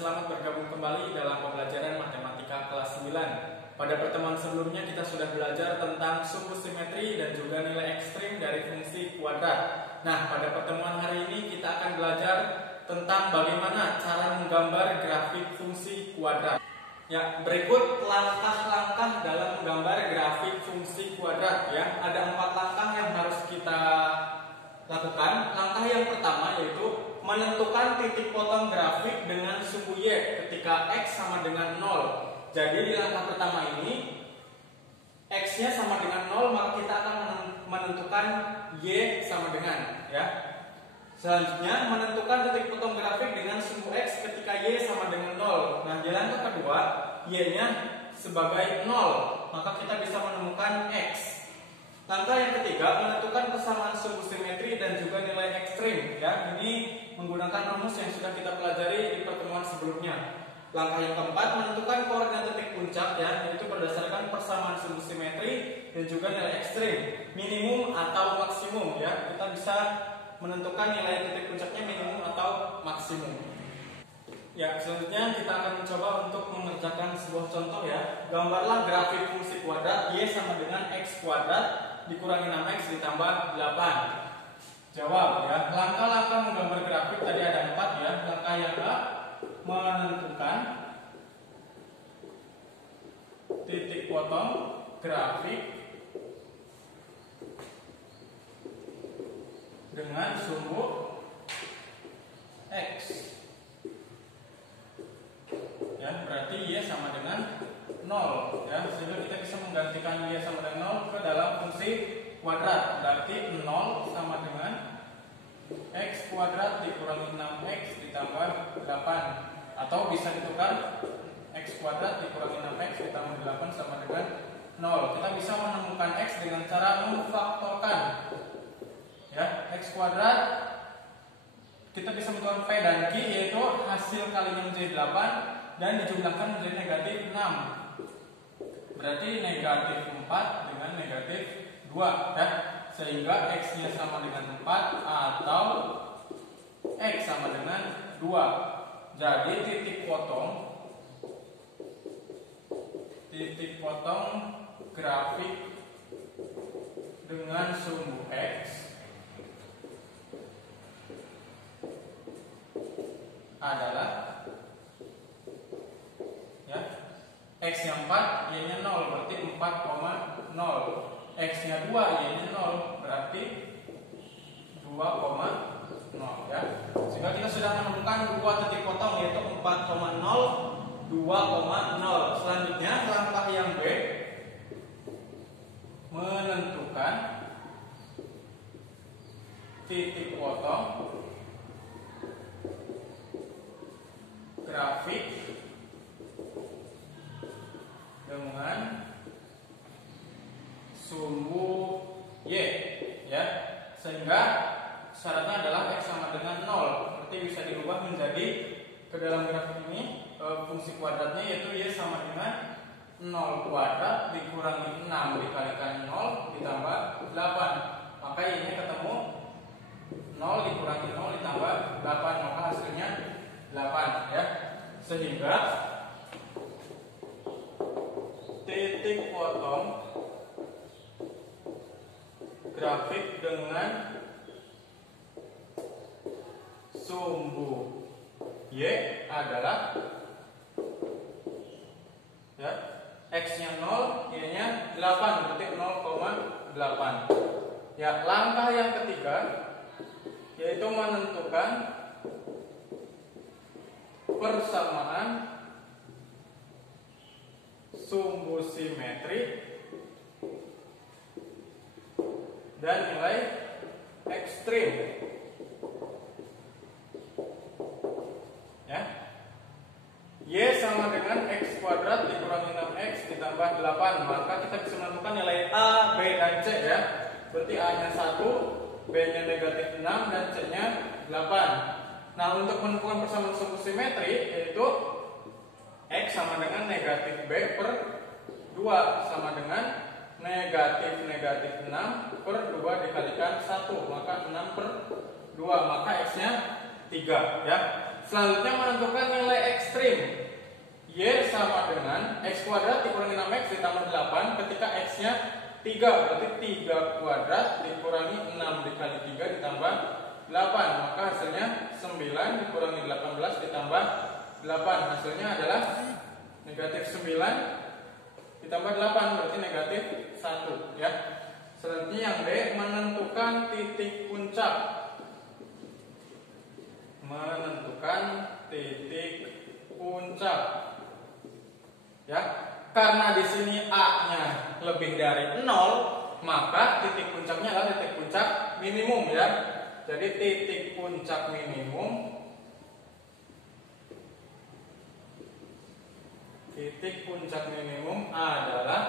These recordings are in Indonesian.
selamat bergabung kembali dalam pembelajaran matematika kelas 9. Pada pertemuan sebelumnya kita sudah belajar tentang sumbu simetri dan juga nilai ekstrim dari fungsi kuadrat. Nah, pada pertemuan hari ini kita akan belajar tentang bagaimana cara menggambar grafik fungsi kuadrat. Ya, berikut langkah-langkah dalam menggambar grafik fungsi kuadrat ya. Ada 4 langkah yang harus kita lakukan. Langkah yang pertama yaitu menentukan titik potong grafik dengan sumbu Y ketika X sama dengan 0. Jadi di langkah pertama ini X-nya sama dengan 0, maka kita akan menentukan Y sama dengan ya. Selanjutnya menentukan titik potong grafik dengan sumbu X ketika Y sama dengan 0. Nah, di langkah kedua Y-nya sebagai 0, maka kita bisa menemukan X. Langkah yang ketiga menentukan persamaan sumbu simetri dan juga nilai ekstrim ya. Ini menggunakan rumus yang sudah kita pelajari di pertemuan sebelumnya. Langkah yang keempat menentukan koordinat titik puncak ya, yaitu berdasarkan persamaan sumbu simetri dan juga nilai ekstrim, minimum atau maksimum ya. Kita bisa menentukan nilai titik puncaknya minimum atau maksimum. Ya, selanjutnya kita akan mencoba untuk mengerjakan sebuah contoh ya. Gambarlah grafik fungsi kuadrat Y sama dengan X kuadrat dikurangi 6X ditambah 8. Jawab ya. Langkah-langkah menggambar grafik tadi ada 4 ya. Langkah yang A, menentukan titik potong grafik dengan sumbu X. Ya, berarti Y sama dengan 0 ya, sehingga kita bisa menggantikan Y sama dengan 0 ke dalam fungsi kuadrat. Berarti 0 sama dengan X kuadrat dikurangi 6X ditambah 8, atau bisa ditukar X kuadrat dikurangi 6X ditambah 8 sama dengan 0. Kita bisa menemukan X dengan cara memfaktorkan ya. X kuadrat kita bisa menemukan P dan Q, yaitu hasil kalinya menjadi 8 dan dijumlahkan menjadi negatif 6. Berarti negatif 4 dengan negatif 2 ya. Sehingga X nya sama dengan 4 atau X sama dengan 2. Jadi titik potong grafik dengan sumbu X adalah ya, X-nya 4, Y-nya 0, berarti 4,0. X-nya 2, Y-nya 0, berarti 2,0 ya. Sehingga kita sudah menemukan 2 titik potong, yaitu 4,0, 2,0. Selanjutnya langkah yang B, menentukan titik potong grafik dengan sumbu Y ya. Sehingga syaratnya adalah X sama dengan 0. Berarti bisa dirubah menjadi ke dalam grafik ini fungsi kuadratnya, yaitu Y sama dengan 0 kuadrat dikurangi 6 dikalikan 0 ditambah 8. Maka Y nya ketemu 0 dikurangi 0 ditambah 8, maka hasilnya 8 ya. Sehingga titik potong grafik dengan sumbu Y adalah ya, X-nya 0, Y-nya 8, berarti 0,8. Ya, langkah yang ketiga yaitu menentukan persamaan sumbu simetri dan nilai ekstrim ya. Y sama dengan X kuadrat dikurangi 6X ditambah 8, maka kita bisa menentukan nilai A, B, dan C ya. Berarti A nya 1, B nya negatif 6, dan C nya 8. Nah, untuk menentukan persamaan sumbu simetri yaitu X sama dengan negatif B per 2 sama dengan negatif 6 per 2 dikalikan 1, maka 6 per 2, maka X nya 3 ya. selanjutnya menentukan nilai ekstrim. Y sama dengan X kuadrat dikurangi 6X ditambah 8 ketika X-nya 3, berarti 3 kuadrat dikurangi 6 dikali 3 ditambah 8, maka hasilnya 9 dikurangi 18 ditambah 8, hasilnya adalah negatif 9 ditambah 8, berarti negatif 1 ya. Selanjutnya yang D, menentukan titik puncak. Menentukan titik puncak. Ya, karena di sini A-nya lebih dari 0, maka titik puncaknya adalah titik puncak minimum ya. Jadi titik puncak minimum, adalah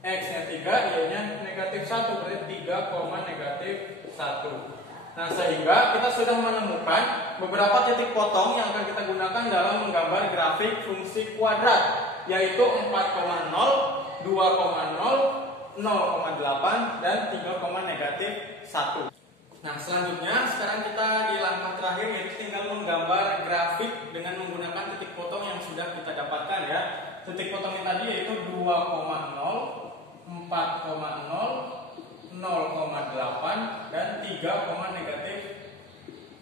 X-nya 3, Y-nya negatif 1, berarti 3, negatif 1. Nah, sehingga kita sudah menemukan beberapa titik potong yang akan kita gunakan dalam menggambar grafik fungsi kuadrat, yaitu 4,0, 2,0, 0,8, dan 3, negatif 1. Nah, selanjutnya sekarang kita di langkah terakhir, yaitu tinggal menggambar grafik dengan menggunakan titik potong yang sudah kita dapatkan ya. Titik potongnya tadi yaitu 2,0, 4,0, 0,8 dan 3, negatif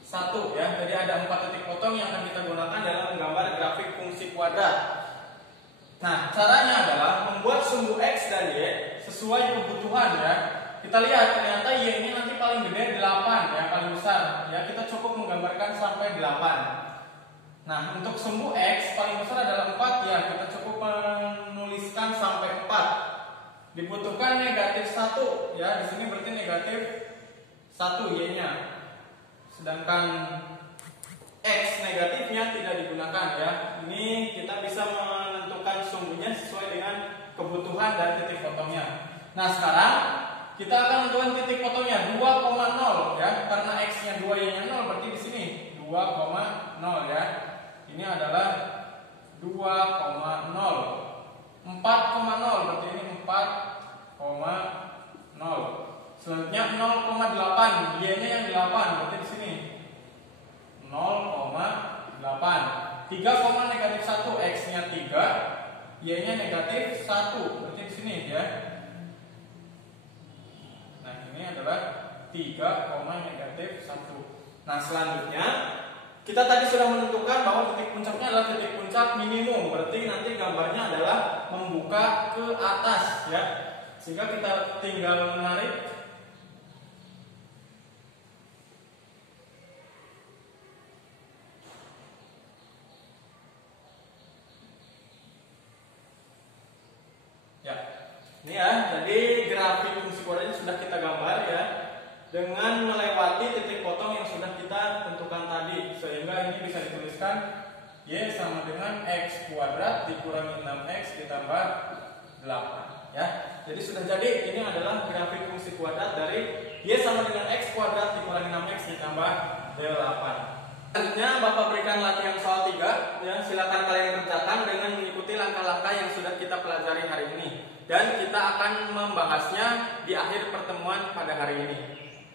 1 ya. Jadi ada 4 titik potong yang akan kita gunakan dalam menggambar grafik fungsi kuadrat. Nah, caranya adalah membuat sumbu X dan Y sesuai kebutuhan ya. Kita lihat ternyata Y ini nanti paling gede 8 ya, paling besar ya. Kita cukup menggambarkan sampai 8. Nah, untuk sumbu X paling besar adalah 4 ya. Kita cukup menuliskan sampai 4. Dibutuhkan negatif 1 ya, di sini berarti negatif 1 Y-nya. Sedangkan X negatifnya tidak digunakan ya. Ini kita bisa menentukan sumbunya sesuai dengan kebutuhan dan titik potongnya. Nah, sekarang kita akan menentukan titik potongnya 2,0 ya. Karena X-nya 2, Y-nya 0, berarti di sini 2,0 ya. Ini adalah 2,0. 4,0 berarti ini 4,0. Selanjutnya 0,8, Y-nya yang 8 berarti di sini 0,8. 3, negatif 1, X-nya 3, Y-nya negatif 1 berarti di sini ya. Nah, ini adalah 3, negatif 1. Nah, selanjutnya kita tadi sudah menentukan bahwa titik puncaknya adalah titik puncak minimum. Berarti nanti gambarnya adalah membuka ke atas ya. Sehingga kita tinggal menarik ya. Ini ya, jadi grafik fungsi kuadrat sudah kita gambar ya, dengan melewati titik potong yang sudah kita tentukan tadi, sehingga ini bisa dituliskan Y sama dengan X kuadrat dikurangi 6X ditambah 8 ya. Jadi sudah jadi, ini adalah grafik fungsi kuadrat dari Y sama dengan X kuadrat dikurangi 6X ditambah 8. Selanjutnya Bapak berikan latihan soal 3 ya, silakan kalian kerjakan dengan mengikuti langkah-langkah yang sudah kita pelajari hari ini, dan kita akan membahasnya di akhir pertemuan pada hari ini.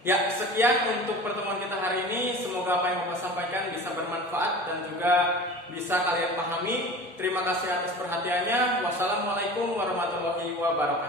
Ya, sekian untuk pertemuan kita hari ini. Semoga apa yang Bapak sampaikan bisa bermanfaat dan juga bisa kalian pahami. Terima kasih atas perhatiannya. Wassalamualaikum warahmatullahi wabarakatuh.